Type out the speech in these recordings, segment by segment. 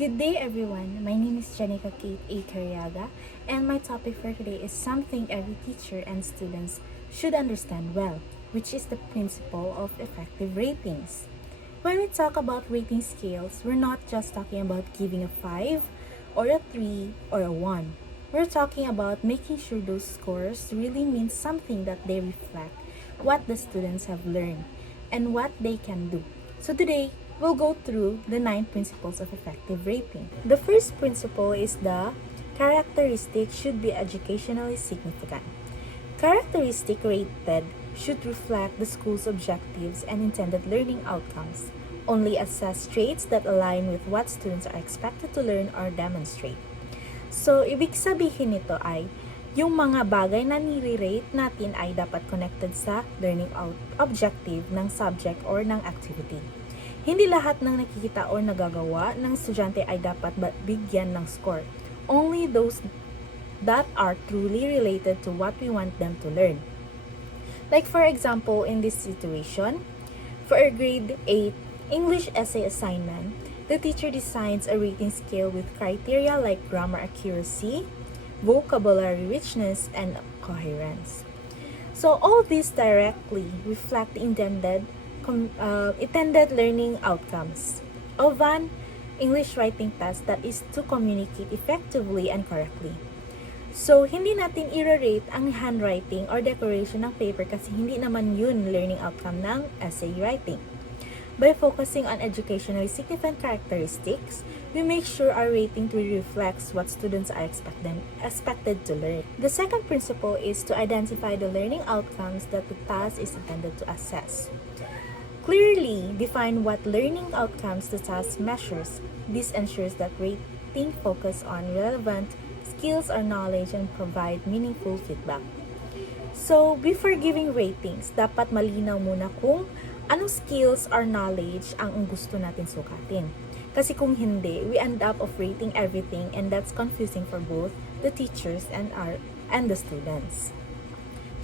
Good day everyone, my name is Jenica Kate A. Carriaga and my topic for today is something every teacher and students should understand well, which is the principle of effective ratings. When we talk about rating scales, we're not just talking about giving a 5 or a 3 or a 1. We're talking about making sure those scores really mean something, that they reflect what the students have learned and what they can do. So today, we'll go through the 9 principles of effective rating. The first principle is the characteristic should be educationally significant. Characteristic rated should reflect the school's objectives and intended learning outcomes. Only assess traits that align with what students are expected to learn or demonstrate. So, ibig sabihin nito ay, yung mga bagay na nire-rate natin ay dapat connected sa learning objective ng subject or ng activity. Hindi lahat ng nakikita o nagagawa ng estudyante ay dapat bigyan ng score. Only those that are truly related to what we want them to learn. Like for example, in this situation, for a grade 8 English essay assignment, the teacher designs a rating scale with criteria like grammar accuracy, vocabulary richness, and coherence. So all these directly reflect the intended learning outcomes of an English writing test, that is to communicate effectively and correctly. So, hindi natin i-rate ang handwriting or decoration ng paper kasi hindi naman yun learning outcome ng essay writing. By focusing on educationally significant characteristics, we make sure our rating truly reflects what students are expected to learn. The second principle is to identify the learning outcomes that the task is intended to assess. Clearly define what learning outcomes the task measures. This ensures that rating focus on relevant skills or knowledge and provide meaningful feedback. So, before giving ratings, dapat malinaw muna kung anong skills or knowledge ang gusto natin sukatin. Kasi kung hindi, we end up of rating everything, and that's confusing for both the teachers and the students.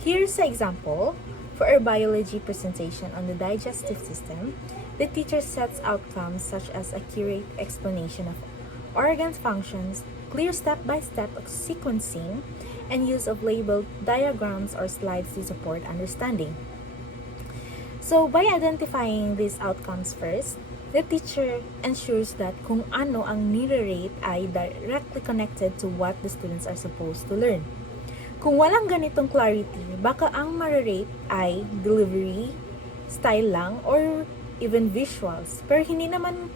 Here's an example. For our biology presentation on the digestive system, the teacher sets outcomes such as accurate explanation of organ functions, clear step-by-step sequencing, and use of labeled diagrams or slides to support understanding. So, by identifying these outcomes first, the teacher ensures that kung ano ang nire-rate ay directly connected to what the students are supposed to learn. Kung walang ganitong clarity, baka ang ma-rate ay delivery, style lang, or even visuals. Pero hindi naman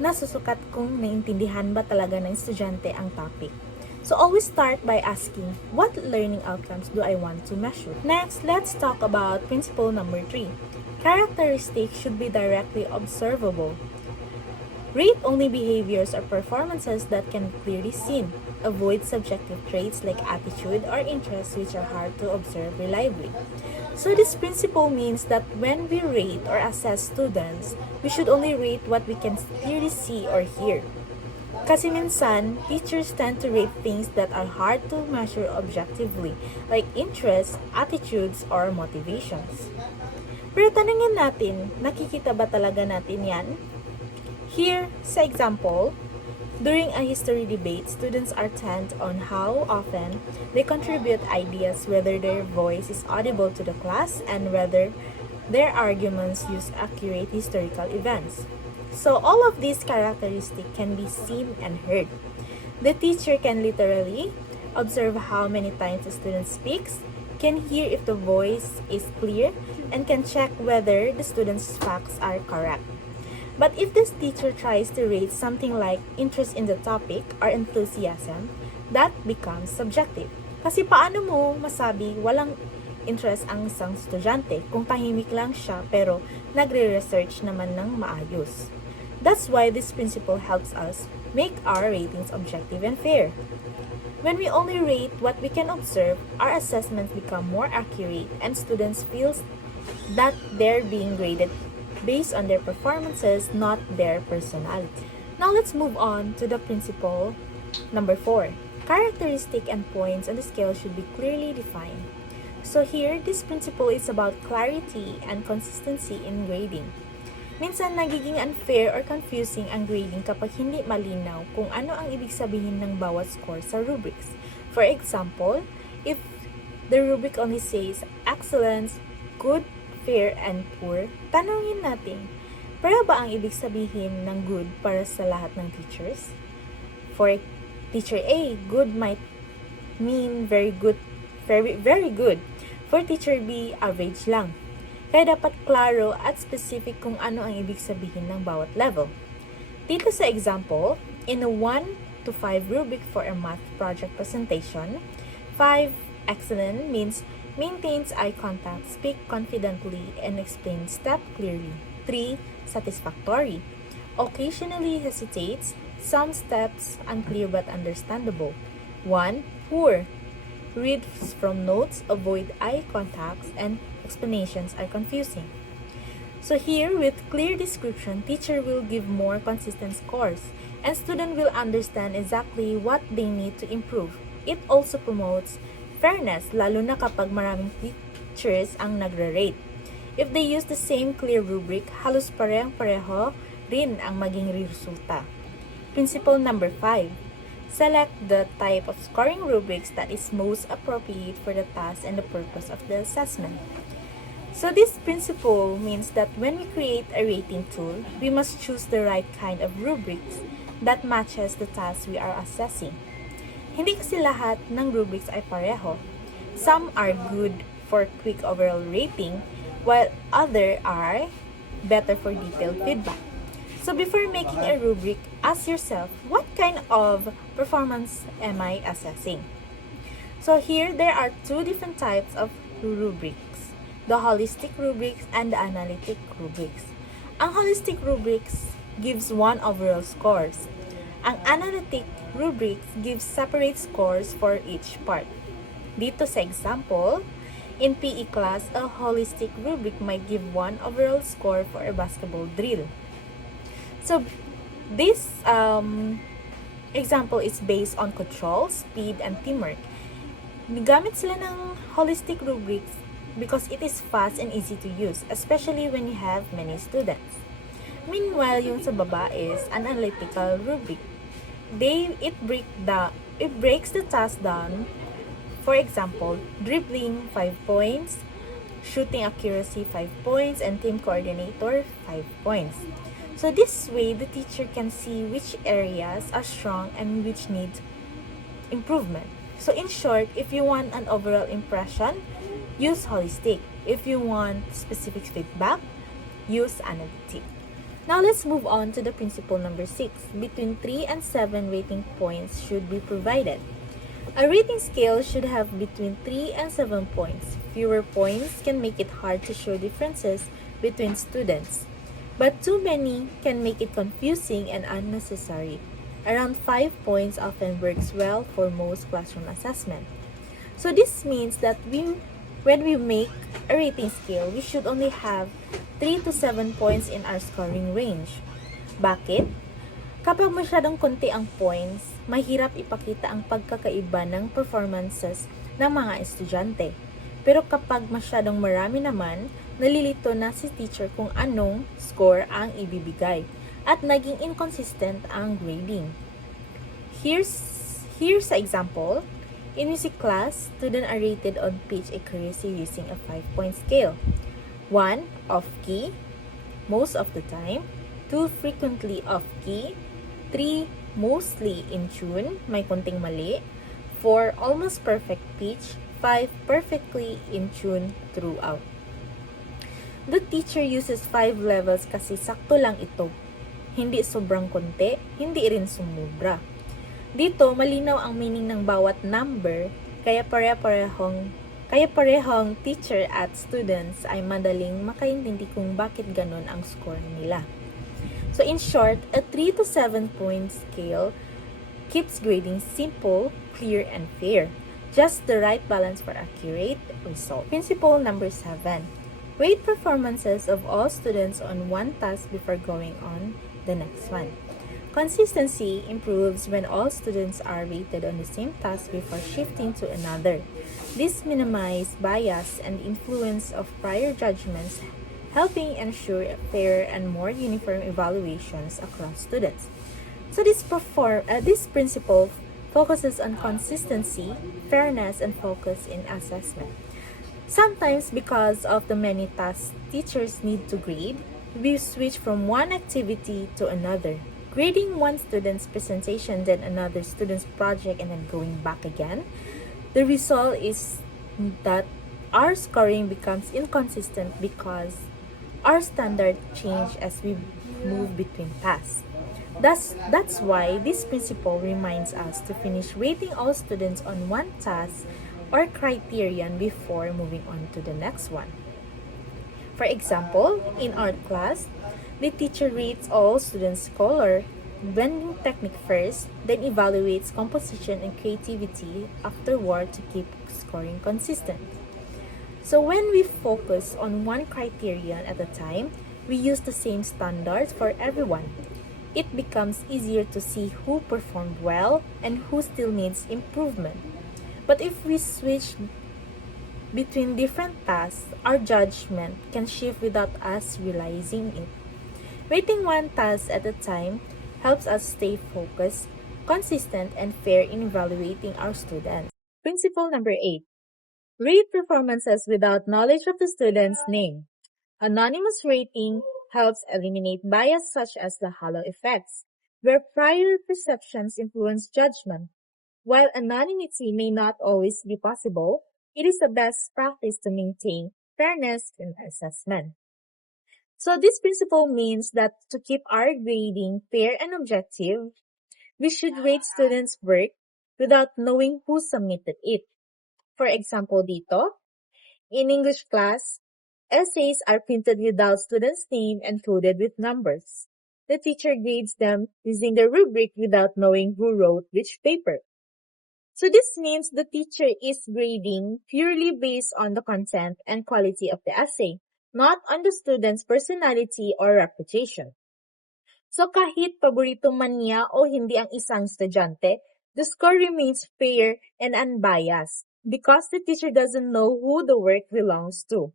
nasusukat kung naintindihan ba talaga ng estudyante ang topic. So always start by asking, what learning outcomes do I want to measure? Next, let's talk about principle number 3. Characteristics should be directly observable. Rate only behaviors or performances that can be clearly seen. Avoid subjective traits like attitude or interests which are hard to observe reliably. So this principle means that when we rate or assess students, we should only rate what we can clearly see or hear. Kasi minsan, teachers tend to rate things that are hard to measure objectively, like interests, attitudes, or motivations. Pero tanungin natin, nakikita ba talaga natin yan? Here, sa example, during a history debate, students are intent on how often they contribute ideas, whether their voice is audible to the class, and whether their arguments use accurate historical events. So all of these characteristics can be seen and heard. The teacher can literally observe how many times the student speaks, can hear if the voice is clear, and can check whether the student's facts are correct. But if this teacher tries to rate something like interest in the topic or enthusiasm, that becomes subjective. Kasi paano mo masabi walang interest ang isang estudyante kung tahimik lang siya pero nagre-research naman ng maayos? That's why this principle helps us make our ratings objective and fair. When we only rate what we can observe, our assessments become more accurate and students feel that they're being graded based on their performances, not their personality. Now let's move on to the principle number 4. Characteristic and points on the scale should be clearly defined. So here, this principle is about clarity and consistency in grading. Minsan nagiging unfair or confusing ang grading kapag hindi malinaw kung ano ang ibig sabihin ng bawat score sa rubrics. For example, if the rubric only says excellence, good, fair, and poor, tanongin natin, para ba ang ibig sabihin ng good para sa lahat ng teachers? For teacher A, good might mean very good, very good. For teacher B, average lang. Kaya dapat klaro at specific kung ano ang ibig sabihin ng bawat level. Dito sa example, in a 1 to 5 rubric for a math project presentation, 5 excellent means maintains eye contact, speak confidently, and explain step clearly. 3 satisfactory, occasionally hesitates, some steps unclear but understandable. 1 poor, reads from notes, avoid eye contacts, and explanations are confusing. So here, with clear description, teacher will give more consistent scores, and student will understand exactly what they need to improve. It also promotes fairness, lalo na kapag maraming teachers ang nagre-rate. If they use the same clear rubric, halos parehong-pareho rin ang maging resulta. Principle number 5. Select the type of scoring rubrics that is most appropriate for the task and the purpose of the assessment. So this principle means that when we create a rating tool, we must choose the right kind of rubrics that matches the task we are assessing. Hindi kasi lahat ng rubrics ay pareho. Some are good for quick overall rating, while other are better for detailed feedback. So before making a rubric, ask yourself, what kind of performance am I assessing? So here, there are two different types of rubrics, the holistic rubrics and the analytic rubrics. Ang holistic rubrics gives one overall scores. Ang analytic rubrics gives separate scores for each part. Dito sa example, in PE class, a holistic rubric might give one overall score for a basketball drill. So, this example is based on control, speed, and teamwork. Gamit sila ng holistic rubrics because it is fast and easy to use, especially when you have many students. Meanwhile, yung sa baba is an analytical rubric. It breaks the task down. For example, dribbling 5 points, shooting accuracy 5 points, and team coordinator 5 points. So this way, the teacher can see which areas are strong and which need improvement. So in short, if you want an overall impression, use holistic. If you want specific feedback, use analytic. Now let's move on to the principle number 6. Between 3 and 7 rating points should be provided. A rating scale should have between 3 and 7 points. Fewer points can make it hard to show differences between students, but too many can make it confusing and unnecessary. Around 5 points often works well for most classroom assessment. So this means that when we make a rating scale, we should only have 3 to 7 points in our scoring range. Bakit? Kapag masyadong konti ang points, mahirap ipakita ang pagkakaiba ng performances ng mga estudyante. Pero kapag masyadong marami naman, nalilito na si teacher kung anong score ang ibibigay at naging inconsistent ang grading. Here's an example. In music class, students are rated on pitch accuracy using a 5-point scale. 1. Off-key, most of the time. 2. Frequently off-key. 3. Mostly in tune, may konting mali. 4. Almost perfect pitch. 5. Perfectly in tune throughout. The teacher uses 5 levels kasi sakto lang ito. Hindi sobrang konti, hindi rin sumubra. Dito, malinaw ang meaning ng bawat number, kaya parehong teacher at students ay madaling makaintindi kung bakit ganun ang score nila. So in short, a 3 to 7 point scale keeps grading simple, clear, and fair. Just the right balance for accurate result. Principle number 7. Rate performances of all students on one task before going on the next one. Consistency improves when all students are rated on the same task before shifting to another. This minimizes bias and influence of prior judgments, helping ensure fair and more uniform evaluations across students. So this principle focuses on consistency, fairness, and focus in assessment. Sometimes because of the many tasks teachers need to grade, we switch from one activity to another. Grading one student's presentation, then another student's project, and then going back again. The result is that our scoring becomes inconsistent because our standard change as we move between tasks. That's why this principle reminds us to finish rating all students on one task or criterion before moving on to the next one. For example, in art class, the teacher rates all students' color, blending technique first, then evaluates composition and creativity afterward to keep scoring consistent. So when we focus on one criterion at a time, we use the same standards for everyone. It becomes easier to see who performed well and who still needs improvement. But if we switch between different tasks, our judgment can shift without us realizing it. Rating one task at a time helps us stay focused, consistent, and fair in evaluating our students. Principle number 8. Rate performances without knowledge of the student's name. Anonymous rating helps eliminate bias such as the halo effects, where prior perceptions influence judgment. While anonymity may not always be possible, it is the best practice to maintain fairness in assessment. So this principle means that to keep our grading fair and objective, we should rate students' work without knowing who submitted it. For example, dito, in English class, essays are printed without students' name and coded with numbers. The teacher grades them using the rubric without knowing who wrote which paper. So this means the teacher is grading purely based on the content and quality of the essay, not on the student's personality or reputation. So kahit paborito man niya o hindi ang isang estudyante, the score remains fair and unbiased because the teacher doesn't know who the work belongs to.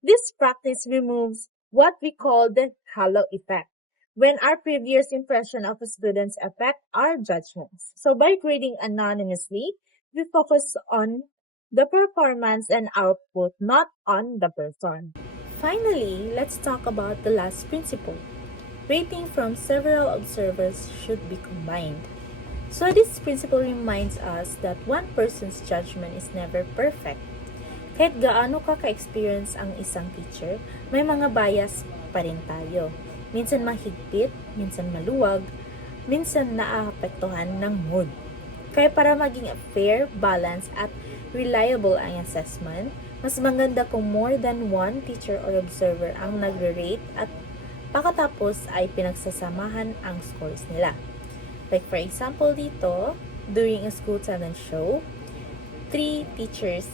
This practice removes what we call the halo effect, when our previous impression of a students affect our judgments. So by grading anonymously, we focus on the performance and output, not on the person. Finally, let's talk about the last principle. Rating from several observers should be combined. So this principle reminds us that one person's judgment is never perfect. Kahit gaano ka ka-experience ang isang teacher, may mga bias pa rin tayo. Minsan mahigpit, minsan maluwag, minsan naaapektuhan ng mood. Kaya para maging fair, balanced, at reliable ang assessment, mas maganda kung more than one teacher or observer ang nagre-rate at pagkatapos ay pinagsasamahan ang scores nila. Like for example dito, during a school talent show, 3 teachers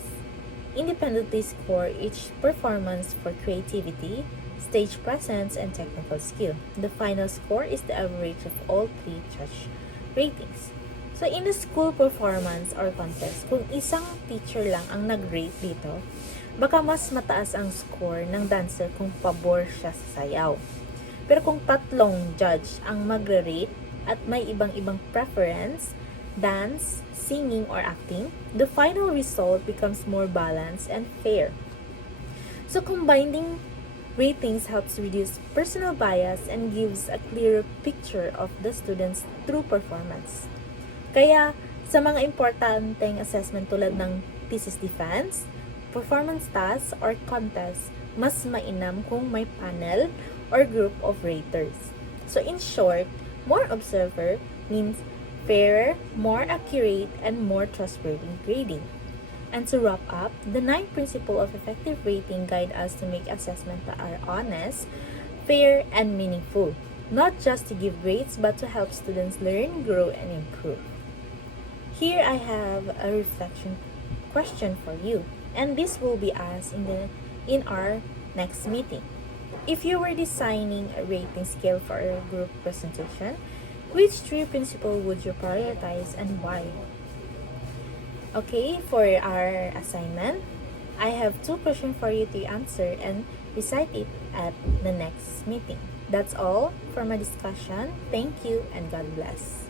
independently score each performance for creativity, stage presence, and technical skill. The final score is the average of all 3 judge ratings. So in a school performance or contest, kung isang teacher lang ang nag-rate dito, baka mas mataas ang score ng dancer kung pabor siya sa sayaw. Pero kung 3 judge ang magre-rate at may ibang-ibang preference, dance, singing, or acting, the final result becomes more balanced and fair. So combining ratings helps reduce personal bias and gives a clearer picture of the student's true performance. Kaya sa mga importanteng assessment tulad ng thesis defense, performance tasks, or contest, mas mainam kung may panel or group of raters. So in short, more observer means fairer, more accurate, and more trustworthy grading. And to wrap up, the 9 principles of effective rating guide us to make assessments that are honest, fair, and meaningful. Not just to give grades, but to help students learn, grow, and improve. Here I have a reflection question for you, and this will be asked in our next meeting. If you were designing a rating scale for a group presentation, which 3 principles would you prioritize and why? Okay, for our assignment, I have 2 questions for you to answer and recite it at the next meeting. That's all for my discussion. Thank you and God bless.